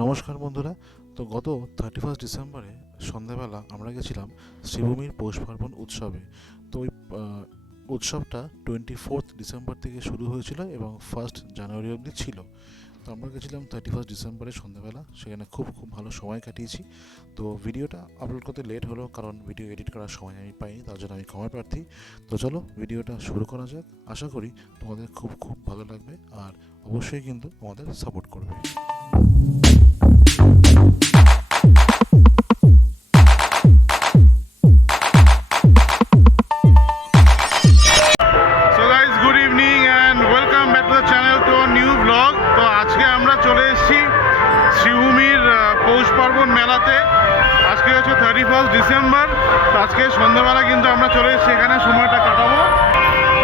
নমস্কার বন্ধুরা। তো গত থার্টি ফার্স্ট ডিসেম্বরে সন্ধ্যাবেলা আমরা গেছিলাম শ্রীভূমির পৌষ পার্বণ উৎসবে। তো ওই উৎসবটা টোয়েন্টি ফোর্থ ডিসেম্বর থেকে শুরু হয়েছিল এবং ফার্স্ট জানুয়ারি অবধি ছিল। তো আমরা গেছিলাম থার্টি ফার্স্ট ডিসেম্বরে সন্ধ্যাবেলা, সেখানে খুব খুব ভালো সময় কাটিয়েছি। তো ভিডিওটা আপলোড করতে লেট হলো কারণ ভিডিও এডিট করার সময় আমি পাইনি, তার জন্য আমি ক্ষমা প্রার্থী। তো চলো ভিডিওটা শুরু করা যাক। আশা করি তোমাদের খুব খুব ভালো লাগবে আর অবশ্যই কিন্তু আমাদের সাপোর্ট করবে। ডিসেম্বর আজকে সন্ধ্যাবেলা কিন্তু আমরা চলে এসেছি, এখানে সময়টা কাটাবো।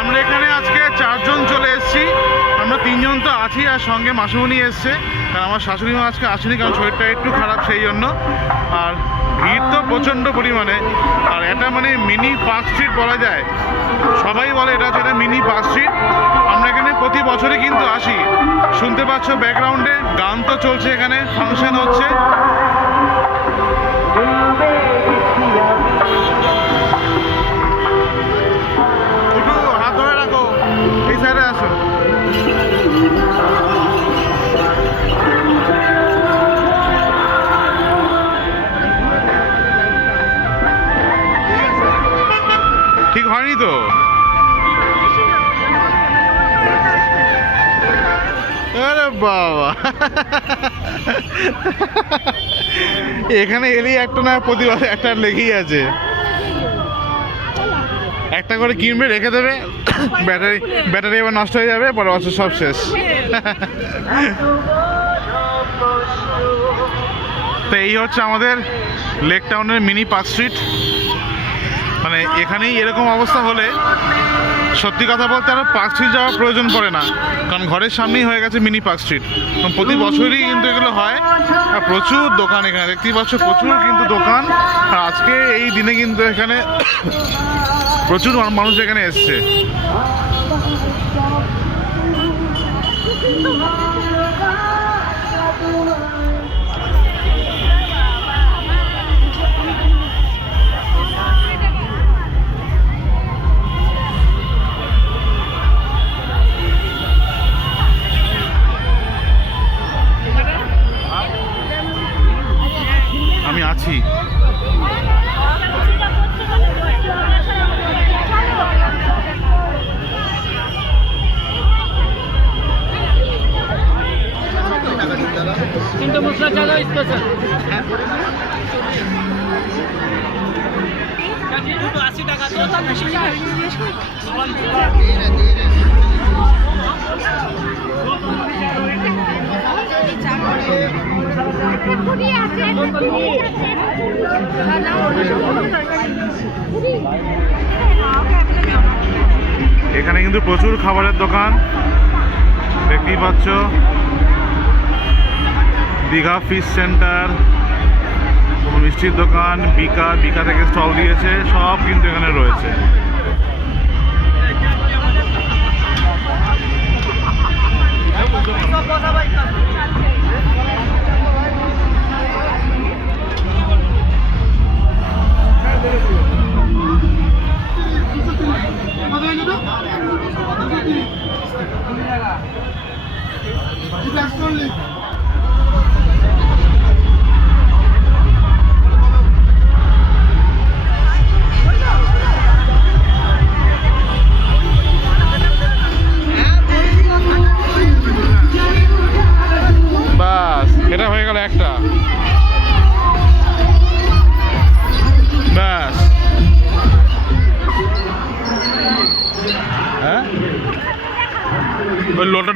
আমরা এখানে আজকে চারজন চলে এসেছি। আমরা তিনজন তো আছি আর সঙ্গে মাসুমণি এসছে। কারণ আমার শাশুড়ি মা আজকে আসেনি কারণ শরীরটা একটু খারাপ সেই জন্য। আর ভিড় তো প্রচণ্ড পরিমাণে। আর এটা মানে মিনি পার্ক স্ট্রিট বলা যায়। সবাই বলে এটা হচ্ছে এটা মিনি পার্ক স্ট্রিট আমরা এখানে প্রতি বছরই কিন্তু আসি। শুনতে পাচ্ছ ব্যাকগ্রাউন্ডে গান তো চলছে এখানে ফাংশন হচ্ছে। ঠিক হয়নি তো? বাবা। এখানে এলেই একটা না প্রতিবার একটা লেগেই আছে। একটা করে কিনবে, রেখে দেবে, ব্যাটারি ব্যাটারি এবার নষ্ট হয়ে যাবে পরে বছর সব শেষ। তো এই হচ্ছে আমাদের লেক টাউনের মিনি পার্ক স্ট্রিট। মানে এখানেই এরকম অবস্থা হলে সত্যি কথা বলতে আর পার্ক স্ট্রিট যাওয়ার প্রয়োজন পড়ে না। কারণ ঘরের সামনেই হয়ে গেছে মিনি পার্ক স্ট্রিট প্রতি বছরই কিন্তু এগুলো হয়। আর প্রচুর দোকান এখানে। দেখতেই পাচ্ছ, প্রচুর কিন্তু দোকান। আর আজকে এই দিনে কিন্তু এখানে প্রচুর মানুষ এখানে এসছে। এখানে কিন্তু প্রচুর খাবারের দোকান। দেখতেই পাচ্ছ। দীঘা ফিশ সেন্টার মিষ্টির দোকান বিকা বিকা থেকে স্টল দিয়েছে সব কিন্তু এখানে রয়েছে।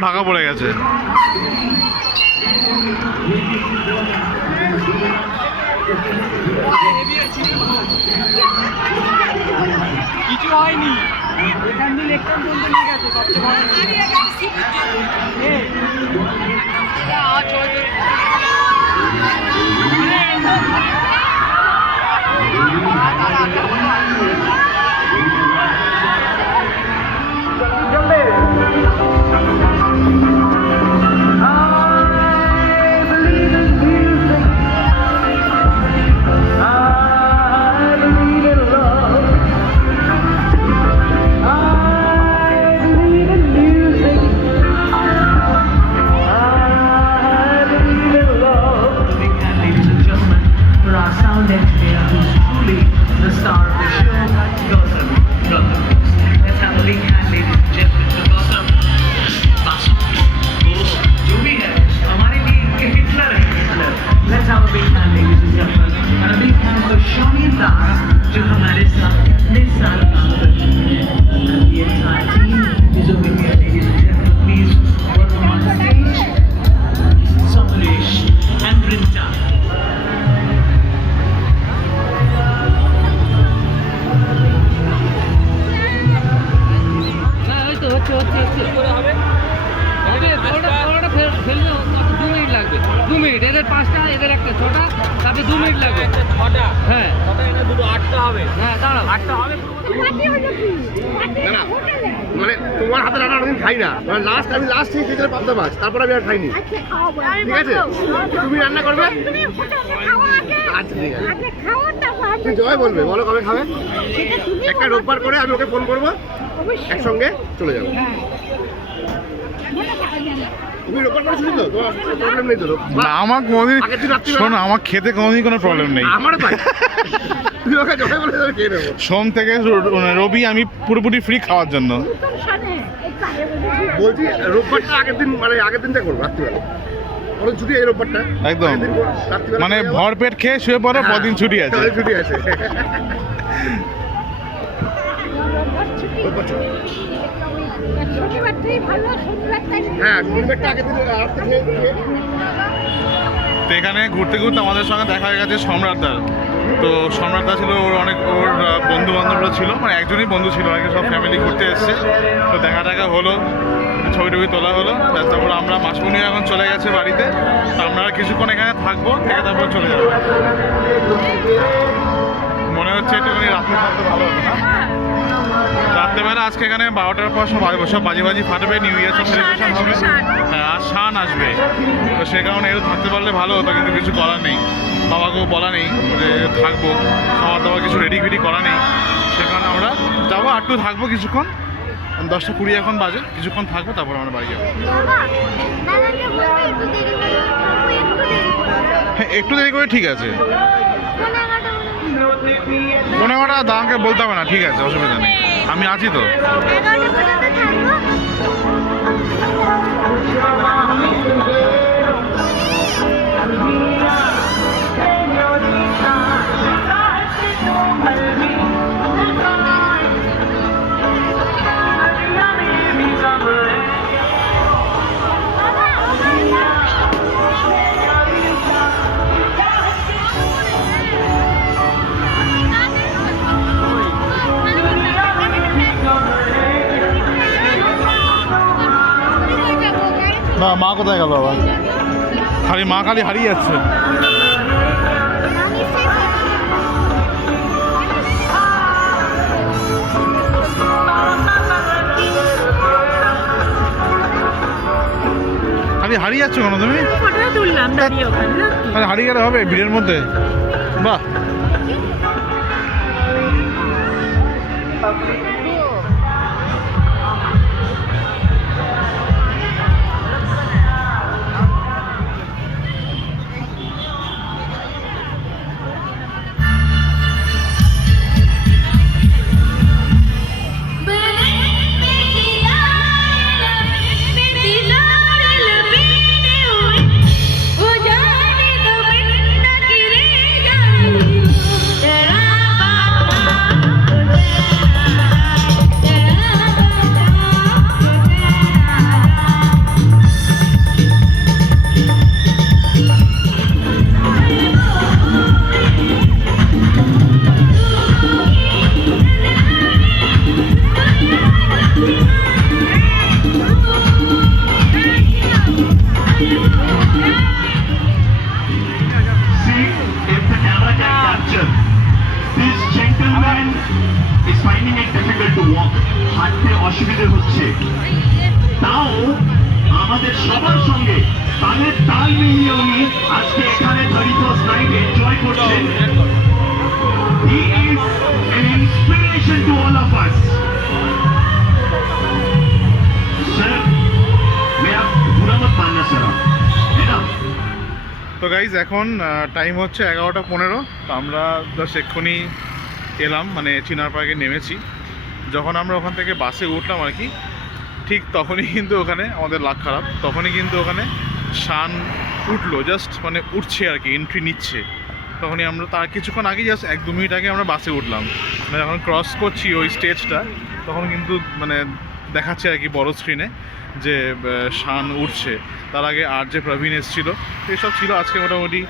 ঢাকা পড়ে গেছে। কিছু হয়নি। এখান দিয়ে লেকটাউন পর্যন্ত নিয়ে গেছে সবচেয়ে বড় হবে। হ্যাঁ দাঁড়াও। আটটা হবে পার্টি হলো কি? পার্টি না, না। মানে তোমার হাতে রান্না অনেকদিন খাই না। মানে লাস্ট আমি লাস্ট ঠিক খেয়েছিলাম পাবদা মাছ তারপর আমি আর খাইনি। ঠিক আছে? তুমি রান্না করবে? আচ্ছা ঠিক আছে। আমরা জয় বলবে বলো কবে খাবে? সেটা তুমি একটা রোববার করে আমি ওকে ফোন করব একসঙ্গে চলে যাব। না আমার কোনোদিন শোনো আমার খেতে কোনোদিন কোনো প্রবলেম নেই। আমারও সোম থেকে মানে রবি আমি পুরোপুরি ফ্রি খাওয়ার জন্য। বলছি রোববারটা আগের দিন মানে আগের দিনটা করব রাত্রিবেলা। ছুটি এই রোববারটা? একদম। মানে করে যাব। ভর পেট খেয়ে শুয়ে পড়ো হ্যাঁ, কদিন ছুটি আছে। ছুটি আছে। ছুটি। শনিবারটাই হ্যাঁ এখানে ঘুরতে ঘুরতে আমাদের সঙ্গে দেখা হয়ে গেছে সম্রাটদার। তো সম্রাটদা ছিল ওর অনেক ওর বন্ধু বান্ধবরা ছিল মানে একজনই বন্ধু ছিল আগে সব ফ্যামিলি ঘুরতে এসছে। তো দেখা টাকা হলো ছবি টবি তোলা হলো তারপর আমরা মাসমুনি এখন চলে গেছে বাড়িতে। তো আমরা কিছুক্ষণ এখানে থাকব থেকে তারপর চলে যাব। মনে হচ্ছে একটুখানি রাত্রে থাকতে ভালো হতো না? রাত্রেবেলা আজকে এখানে বারোটার পর সব সব বাজি বাজি ফাটবে নিউ ইয়ার সব সেলিব্রেশন হবে। হ্যাঁ আর শান আসবে। তো সে কারণে একটু থাকতে পারলে ভালো হতো কিন্তু কিছু করার নেই। বাবাকেও বলা নেই যে থাকব খাওয়া দাওয়া কিছু রেডি ফেডি করা নেই। সেখানে আমরা যাব আর একটু থাকব কিছুক্ষণ। দশটা কুড়ি এখন বাজে কিছুক্ষণ থাকব তারপর আমরা বাড়ি যাব। হ্যাঁ একটু দেরি করে ঠিক আছে। এগারোটা পনেরো ঘণ্টা দামকে বলতে হবে না ঠিক আছে অসুবিধা নেই। আমি আছি তো। না মা কোথায় গেল আবার? খালি মা খালি হারিয়ে যাচ্ছে। খালি হারিয়ে যাচ্ছ কেন তুমি? ফটো তুললাম দাঁড়িয়ে ওখানে খালি হারিয়ে গেলে হবে ভিড়ের মধ্যে। বাহ। inspiration to all of us. Sir, मेरा बुरा मत मानना सर आप, है ना তো গাইজ এখন টাইম হচ্ছে এগারোটা পনেরো তো আমরা জাস্ট এক্ষুনি এলাম মানে চিনার পার্কে নেমেছি যখন আমরা ওখান থেকে বাসে উঠলাম আর কি ঠিক তখনই কিন্তু ওখানে আমাদের লাখ খারাপ তখনই কিন্তু ওখানে শান উঠলো জাস্ট মানে উঠছে আর কি এন্ট্রি নিচ্ছে তখনই আমরা তার কিছুক্ষণ আগে জাস্ট এক দু মিনিট আগে আমরা বাসে উঠলাম। মানে যখন ক্রস করছি ওই স্টেজটা তখন কিন্তু মানে দেখাচ্ছে আর কি বড় স্ক্রিনে যে শান উঠছে। তার আগে আর যে প্রবীণ এসেছিল, এসব ছিল আজকে মোটামুটি।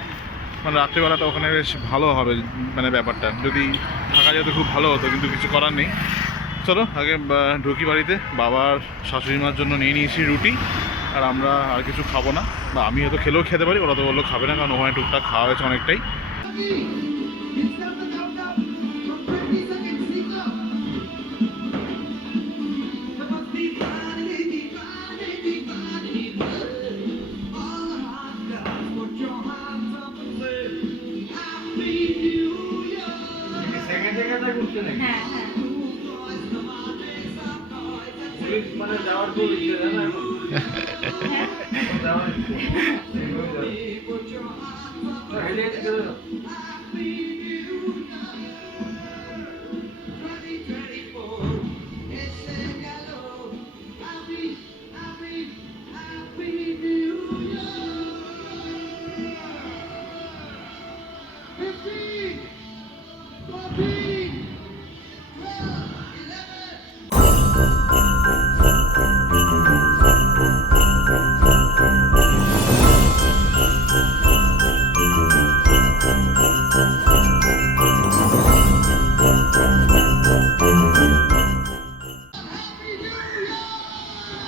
মানে রাত্রিবেলাটা ওখানে বেশ ভালো হবে মানে ব্যাপারটা। যদি থাকা যেত খুব ভালো হতো, কিন্তু কিছু করার নেই। চলো, আগে ঢুকি বাড়িতে। বাবার শাশুড়ি মার জন্য নিয়ে নিয়েছি রুটি। আর আমরা আর কিছু খাব না। বা আমি হয়তো খেলেও খেতে পারি, ওরা তো বলল খাবে না, কারণ ওখানে টুকটাক খাওয়া হয়েছে অনেকটাই। It's not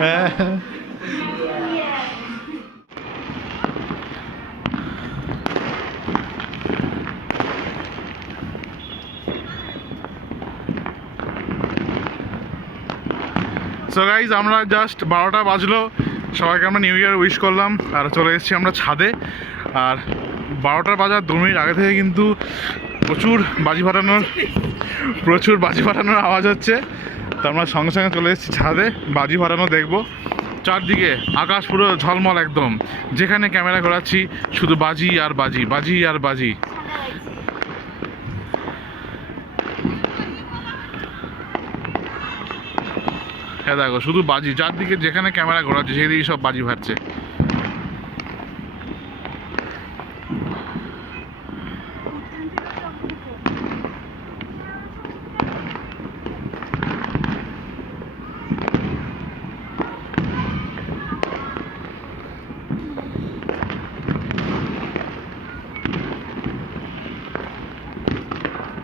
সো গাইজ আমরা জাস্ট বারোটা বাজলো। সবাইকে আমরা নিউ ইয়ার উইশ করলাম। আর চলে এসেছি আমরা ছাদে। আর বারোটার বাজার দু মিনিট আগে থেকে কিন্তু প্রচুর বাজি ফাটানোর প্রচুর বাজি ফাটানোর আওয়াজ হচ্ছে। তো আমরা সঙ্গে সঙ্গে চলে এসেছি ছাদে, বাজি ভরানো দেখব। চারদিকে আকাশ পুরো ঝলমল একদম। যেখানে ক্যামেরা ঘোরাচ্ছি, শুধু বাজি আর বাজি বাজি আর বাজি। হ্যাঁ দেখো, শুধু বাজি, চারদিকে যেখানে ক্যামেরা ঘোরাচ্ছে সেদিকে সব বাজি ফাটছে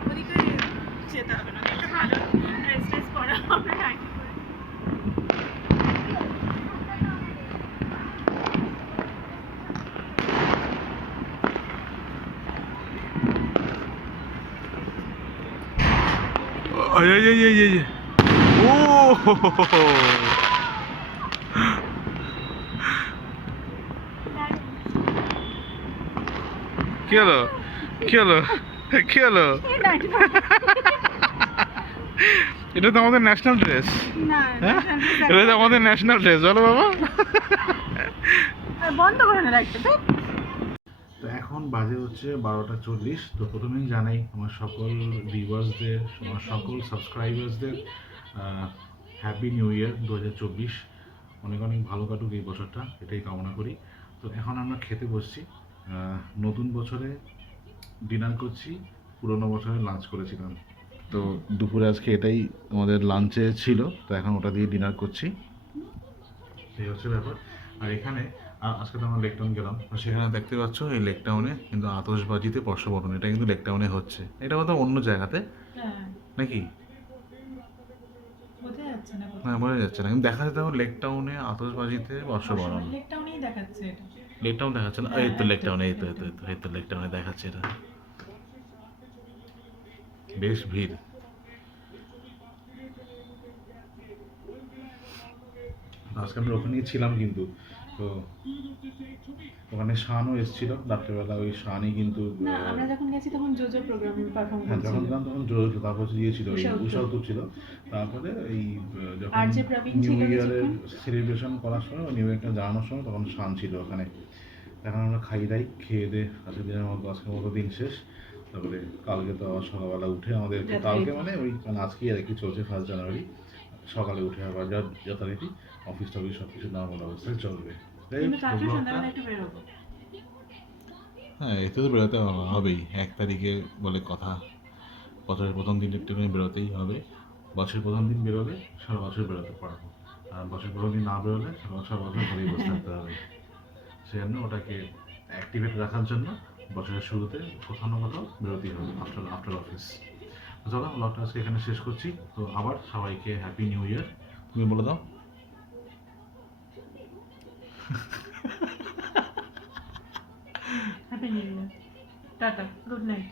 ওদিকে যেতে হবে না একটা ভালো ড্রেস ট্রেস পরা হবে নাইটি পরে Ay, ay, ay, ay, ay. ও কি হলো? কি হলো? কি হলো? এটা তো আমাদের ন্যাশনাল ড্রেস না হ্যাঁ? এটা তো আমাদের ন্যাশনাল ড্রেস বলো বাবা। বন্ধ করে না রাখতে তো তো এখন বাজে হচ্ছে বারোটা চল্লিশ। তো প্রথমেই জানাই আমার সকল ভিউয়ার্সদের আমার সকল সাবস্ক্রাইবার্সদের হ্যাপি নিউ ইয়ার দু হাজার চব্বিশ। অনেক অনেক ভালো কাটুক এই বছরটা এটাই কামনা করি। তো এখন আমরা খেতে বসছি। নতুন বছরে ডিনার করছি পুরোনো বছরে লাঞ্চ করেছিলাম। তো দুপুরে আজকে এটাই আমাদের লাঞ্চে ছিল তো এখন ওটা দিয়ে ডিনার করছি। এই হচ্ছে ব্যাপার। আর এখানে আজকে তো আমরা লেকটাউন গেলাম। তো সেখানে দেখতে পাচ্ছ এই লেকটাউনে কিন্তু আতশবাজিতে বর্ষবরণ এটা কিন্তু লেকটাউনে হচ্ছে। এটা হয়তো অন্য জায়গাতে? হ্যাঁ। নাকি? যাচ্ছে না হ্যাঁ বোঝা যাচ্ছে না। কিন্তু দেখা যাচ্ছে দেখো লেক টাউনে আতশবাজিতে বর্ষবরণ। লেক টাউনেই দেখাচ্ছে এটা। লেক টাউন দেখাচ্ছে না? এই তো লেক টাউনে এই তো এই তো এই তো এই তো লেক টাউনে দেখাচ্ছে এটা। বেশ ভিড়। আজকে আমরা ওখানেই ছিলাম কিন্তু। তো ওখানে শানও এসেছিল রাত্রেবেলা ওই শানই কিন্তু আমরা যখন গেছি তখন জোজো প্রোগ্রাম পারফর্ম হ্যাঁ যখন করছিল তখন জোর তারপর দিয়েছিল ওই উষা উত্তর। ছিল। তারপরে এই যখন নিউ ইয়ারের সেলিব্রেশন করার সময় নিউ ইয়ারটা জানানোর সময় তখন শান ছিল ওখানে। এখন আমরা খাই দাই খেয়ে দে আজকে দিনের মতো আজকের মতো দিন শেষ। তারপরে কালকে তো আবার সকালবেলা উঠে আমাদের কালকে মানে ওই মানে আজকেই আর কি চলছে ফার্স্ট জানুয়ারি সকালে উঠে আবার যথারীতি অফিস টফিস সব কিছু নর্মাল অবস্থায় চলবে একটু হ্যাঁ এতে তো বেরোতে হবেই। এক তারিখে বলে কথা। বছরের প্রথম দিন একটুখানি বেরোতেই হবে। বছরের প্রথম দিন বেরোলে সারা বছর বেরোতে পারব। আর বছরের প্রথম দিন না বেরোলে সারা বছর বছর ঘরেই বসে থাকতে হবে। সেই জন্য ওটাকে অ্যাক্টিভেট রাখার জন্য বছরের শুরুতে কোথাও না কোথাও বেরোতেই হবে আফটার আফটার অফিস চলো ব্লগটা আজকে এখানে শেষ করছি। তো আবার সবাইকে হ্যাপি নিউ ইয়ার তুমি বলে দাও। Happy new year tata good night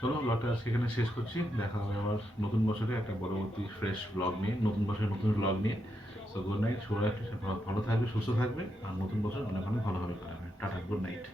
চলো ব্লগটা আজকে এখানে শেষ করছি। দেখা হবে আবার নতুন বছরে একটা পরবর্তী ফ্রেশ ব্লগ নিয়ে নতুন বছরে নতুন ব্লগ নিয়ে। তো গুড নাইট শুভরাত্রি ভালো থাকবে সুস্থ থাকবে। আর নতুন বছর অনেক অনেক ভালোভাবে কাটাবে। Tata good night